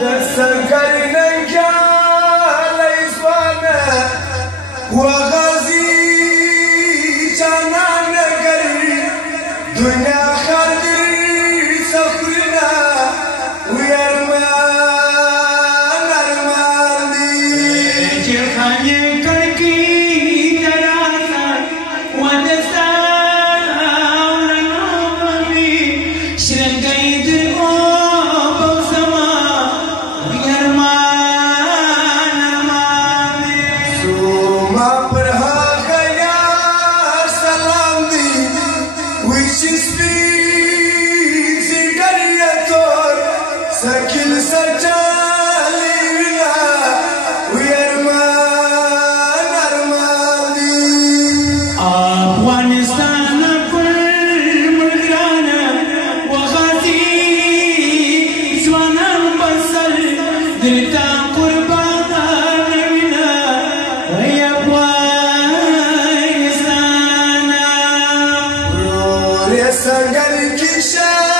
سنگرنا جالی زوانا وغازی جانان گری دنیا خاطر سفرنا ویرمان ارمان دی جرخانه کڑکی ترازا ودستا ورنوبی شرنگی در سكن سجالي ولا ويرمان أرمادي أفغانستان كل ملكنا وغازي زوانا بصل دلتا قربان منا يا أفغانستان روري سنگل كيشا